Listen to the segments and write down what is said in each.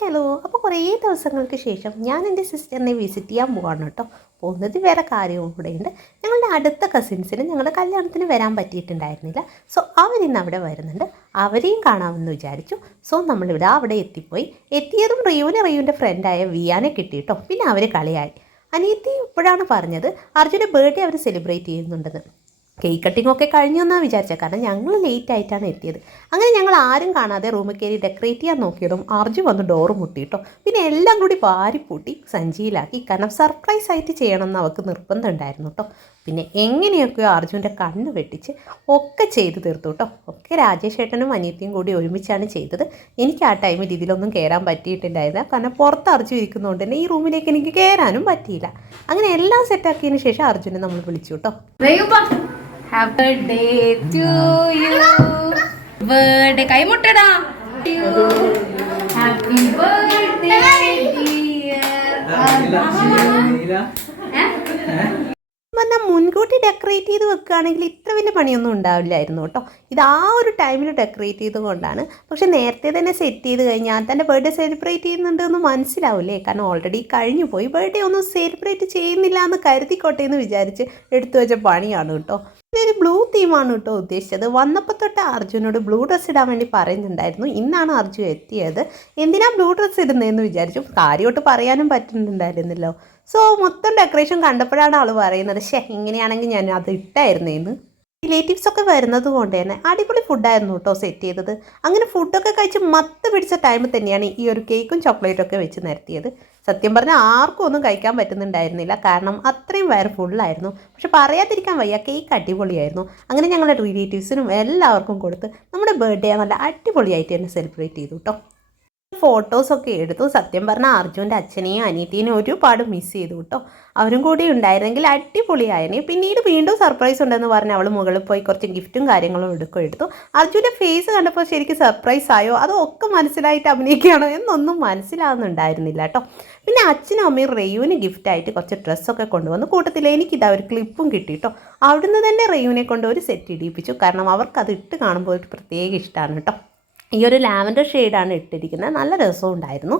Hello അപ്പോൾ കുറേ ദിവസങ്ങൾക്ക് ശേഷം ഞാൻ എന്റെ സിസ്റ്ററിനെ വിസിറ്റ് ചെയ്യാൻ പോവാണ് കേട്ടോ. പോകുന്നത് വേറെ കാര്യവും കൂടെയുണ്ട് ഞങ്ങളുടെ അടുത്ത കസിൻസിന് ഞങ്ങളുടെ കല്യാണത്തിന് വരാൻ പറ്റിയിട്ടുണ്ടായിരുന്നില്ല. സോ അവരിന്ന് അവിടെ വരുന്നുണ്ട്. അവരെയും കാണാമെന്ന് വിചാരിച്ചു. സോ നമ്മളിവിടെ അവിടെ എത്തിപ്പോയി. എത്തിയതും റിയുവിന് റിയുവിന്റെ ഫ്രണ്ടായ വിയാനെ കിട്ടിയിട്ടോ പിന്നെ അവർ കളിയായി. അനിയത്തി ഇപ്പോഴാണ് പറഞ്ഞത് അർജുന്റെ ബർത്ത്ഡേ അവർ സെലിബ്രേറ്റ് ചെയ്യുന്നുണ്ടെന്ന്. കേക്ക് കട്ടിംഗ് ഒക്കെ കഴിഞ്ഞു എന്നാണ് വിചാരിച്ചത് കാരണം ഞങ്ങൾ ലേറ്റ് ആയിട്ടാണ് എത്തിയത്. അങ്ങനെ ഞങ്ങൾ ആരും കാണാതെ റൂമിൽ കയറി ഡെക്കറേറ്റ് ചെയ്യാൻ നോക്കിയതും അർജു വന്ന് ഡോറ് മുട്ടിയിട്ടോ പിന്നെ എല്ലാം കൂടി വാരിപ്പൂട്ടി സഞ്ചിയിലാക്കി. കാരണം സർപ്രൈസ് ആയിട്ട് ചെയ്യണമെന്ന് അവൾക്ക് നിർബന്ധം ഉണ്ടായിരുന്നു കേട്ടോ പിന്നെ എങ്ങനെയൊക്കെയോ അർജുന്റെ കണ്ണ് വെട്ടിച്ച് ഒക്കെ ചെയ്ത് തീർത്തു കേട്ടോ ഒക്കെ രാജേഷ് ഏട്ടനും അനിയത്തിയും കൂടി ഒരുമിച്ചാണ് ചെയ്തത്. എനിക്ക് ആ ടൈമിൽ ഇതിലൊന്നും കയറാൻ പറ്റിയിട്ടുണ്ടായില്ല കാരണം പുറത്ത് അർജു ഇരിക്കുന്നതുകൊണ്ട് തന്നെ ഈ റൂമിലേക്ക് എനിക്ക് കയറാനും പറ്റിയില്ല. അങ്ങനെ എല്ലാം സെറ്റാക്കിയതിന് ശേഷം അർജുനെ നമ്മൾ വിളിച്ചു കേട്ടോ happy birthday to you birthday കൈമുട്ടടാ. Happy birthday പറഞ്ഞാൽ മുൻകൂട്ടി ഡെക്കറേറ്റ് ചെയ്ത് വെക്കുകയാണെങ്കിൽ ഇത്ര വലിയ പണിയൊന്നും ഉണ്ടാവില്ലായിരുന്നു കേട്ടോ. ഇത് ആ ഒരു ടൈമിൽ ഡെക്കറേറ്റ് ചെയ്തുകൊണ്ടാണ് പക്ഷെ നേരത്തെ തന്നെ സെറ്റ് ചെയ്ത് കഴിഞ്ഞാൽ തന്റെ ബർത്ത്ഡേ സെലിബ്രേറ്റ് ചെയ്യുന്നുണ്ട് എന്ന് മനസ്സിലാവില്ലേ? കാരണം ഓൾറെഡി കഴിഞ്ഞു പോയി. ബർത്ത്ഡേ ഒന്നും സെലിബ്രേറ്റ് ചെയ്യുന്നില്ല എന്ന് കരുതിക്കോട്ടെ എന്ന് വിചാരിച്ച് എടുത്തു വെച്ച പണിയാണ് കേട്ടോ. ഇതൊരു ബ്ലൂ തീമാണ് കേട്ടോ ഉദ്ദേശിച്ചത്. വന്നപ്പോൾ തൊട്ട് അർജുനോട് ബ്ലൂ ഡ്രസ്സ് ഇടാൻ വേണ്ടി പറയുന്നുണ്ടായിരുന്നു. ഇന്നാണ് അർജുൻ എത്തിയത്. എന്തിനാ ബ്ലൂ ഡ്രസ്സ് ഇടുന്നതെന്ന് വിചാരിച്ചു. കാര്യമായിട്ട് പറയാനും പറ്റുന്നുണ്ടായിരുന്നല്ലോ. സോ മൊത്തം ഡെക്കറേഷൻ കണ്ടപ്പോഴാണ് ആൾ പറയുന്നത് ഷേ ഇങ്ങനെയാണെങ്കിൽ ഞാൻ അത് ഇട്ടായിരുന്നേന്ന്. റിലേറ്റീവ്സ് ഒക്കെ വരുന്നത് കൊണ്ട് തന്നെ അടിപൊളി ഫുഡായിരുന്നു കേട്ടോ സെറ്റ് ചെയ്തത്. അങ്ങനെ ഫുഡൊക്കെ കഴിച്ച് മത്ത് പിടിച്ച ടൈമിൽ തന്നെയാണ് ഈ ഒരു കേക്കും ചോക്ലേറ്റും ഒക്കെ വെച്ച് നിരത്തിയത്. സത്യം പറഞ്ഞാൽ ആർക്കും ഒന്നും കഴിക്കാൻ പറ്റുന്നുണ്ടായിരുന്നില്ല. കാരണം അത്രയും വയർ ഫുള്ളായിരുന്നു പക്ഷെ പറയാതിരിക്കാൻ വയ്യ കേക്ക് അടിപൊളിയായിരുന്നു. അങ്ങനെ ഞങ്ങളുടെ റിലേറ്റീവ്സിനും എല്ലാവർക്കും കൊടുത്ത് നമ്മുടെ ബർത്ത്ഡേ നല്ല അടിപൊളിയായിട്ട് തന്നെ സെലിബ്രേറ്റ് ചെയ്തു കേട്ടോ ഫോട്ടോസൊക്കെ എടുത്തു. സത്യം പറഞ്ഞാൽ അർജുന്റെ അച്ഛനെയും അനിയത്തിനെയും ഒരുപാട് മിസ് ചെയ്തു കേട്ടോ. അവരും കൂടി ഉണ്ടായിരുന്നെങ്കിൽ അടിപൊളിയായനെ പിന്നീട് വീണ്ടും സർപ്രൈസ് ഉണ്ടെന്ന് പറഞ്ഞ് അവൾ മുകളിൽ പോയി കുറച്ച് ഗിഫ്റ്റും കാര്യങ്ങളും എടുക്കും എടുത്തു. അർജുന്റെ ഫേസ് കണ്ടപ്പോൾ ശരിക്കും സർപ്രൈസ് ആയോ? അതോ ഒക്കെ മനസ്സിലായിട്ട് അഭിനയിക്കുകയാണോ എന്നൊന്നും മനസ്സിലാവുന്നുണ്ടായിരുന്നില്ല കേട്ടോ. പിന്നെ അച്ഛനും അമ്മയും റെയുവിന് ഗിഫ്റ്റായിട്ട് കുറച്ച് ഡ്രസ്സൊക്കെ കൊണ്ടുവന്നു. കൂട്ടത്തിൽ എനിക്കിതാ ഒരു ക്ലിപ്പും കിട്ടി കേട്ടോ. അവിടുന്ന് തന്നെ റെയുവിനെ കൊണ്ട് ഒരു സെറ്റ് ഇടിയിപ്പിച്ചു. കാരണം അവർക്കത് ഇട്ട് കാണുമ്പോൾ ഒരു പ്രത്യേക ഇഷ്ടമാണ് കേട്ടോ. ഈ ഒരു ലാവൻഡർ ഷെയ്ഡാണ് ഇട്ടിരിക്കുന്നത്. നല്ല രസവും ഉണ്ടായിരുന്നു.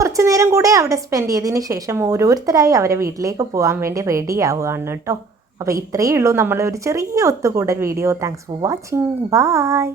കുറച്ച് നേരം കൂടെ അവിടെ സ്പെൻഡ് ചെയ്തതിന് ശേഷം ഓരോരുത്തരായി അവരെ വീട്ടിലേക്ക് പോകാൻ വേണ്ടി റെഡി ആവുകയാണ് കേട്ടോ. അപ്പോൾ ഇത്രയേ ഉള്ളൂ. നമ്മളൊരു ചെറിയ ഒത്തുകൂടൽ video thanks for watching bye